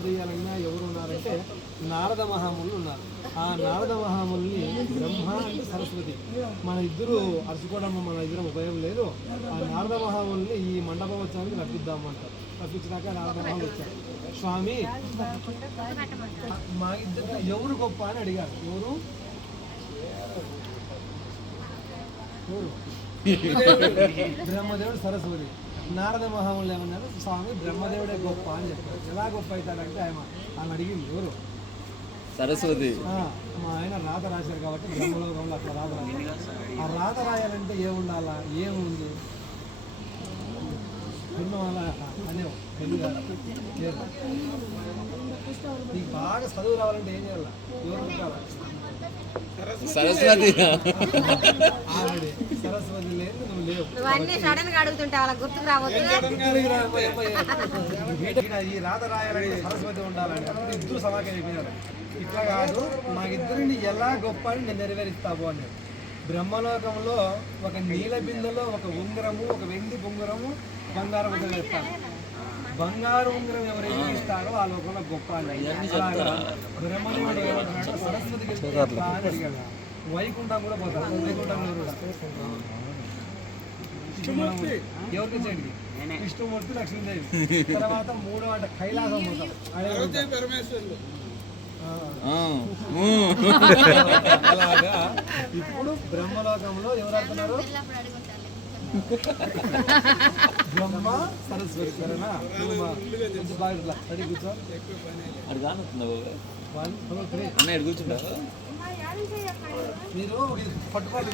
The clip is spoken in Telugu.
నిలదీయాలన్నా ఎవరు ఉన్నారంటే నారద మహాములు ఉన్నారు. ఆ నారద మహాముల్ని బ్రహ్మ అంటే సరస్వతి మన ఇద్దరు అరుచుకోవడం మన ఇద్దరం ఉపయోగం లేదు. ఆ నారద మహాముల్ని ఈ మండపోత్సవానికి రప్పిద్దామంటారు. రప్పించినాక నారద మహాములు వచ్చారు. స్వామి మా ఇద్దరు ఎవరు గొప్ప అని అడిగారు. ఎవరు బ్రహ్మదేవుడు సరస్వతి. నారద మహాములు ఏమన్నారు, స్వామి బ్రహ్మదేవుడే గొప్ప అని చెప్పారు. ఎలా గొప్ప అవుతాడంటే ఆమె అడిగింది ఎవరు సరస్వతి. మా ఆయన రాత రాశారు కాబట్టి బ్రహ్మలోకంలో అట్లా రాత రాశారు. ఆ రాత రాయాలంటే ఏముండాలా, ఏముంది పిల్లవాళ్ళ అనేవు పెళ్ళి లేదు. నీకు బాగా చదువు రావాలంటే ఏం చేయాలా, ఎవరు ఉంటారా సరస్వతి. సరస్వతి లేదు, నువ్వు లేవు. ఈ రాత రాయాలంటే సరస్వతి ఉండాలంటే అప్పుడు ఇద్దరు సమాఖ్య అయిపోయినారు. ఇట్లా కాదు, మాకిద్దరిని ఎలా గొప్ప అని నేను నెరవేరుస్తావు అన్నాడు. బ్రహ్మలోకంలో ఒక నీల బిందెలో ఒక ఉంగరము, ఒక వెండి ఉంగరము, బంగారం ఉంగరం ఇస్తాను. బంగారు ఉంగరం ఎవరైతే ఇస్తారో ఆ లోకంలో గొప్ప అని. బ్రహ్మదేవుడు ఏమంటున్నాడు, సరస్వతికి అని అడిగాడు. వైకుంఠం కూడా పోతారు. వైకుంఠంలో కూడా ఎవరికి చేయండి విష్ణుమూర్తి, లక్ష్మీదేవి. తర్వాత మూడో అంటే కైలాసం పోతాం. అలాగా ఇప్పుడు బ్రహ్మలోకంలో ఎవరు అంటున్నారు, బ్రహ్మ సరస్వతి. సరేనా? బాగా కూర్చో. మీరు పట్టుకోవాలి.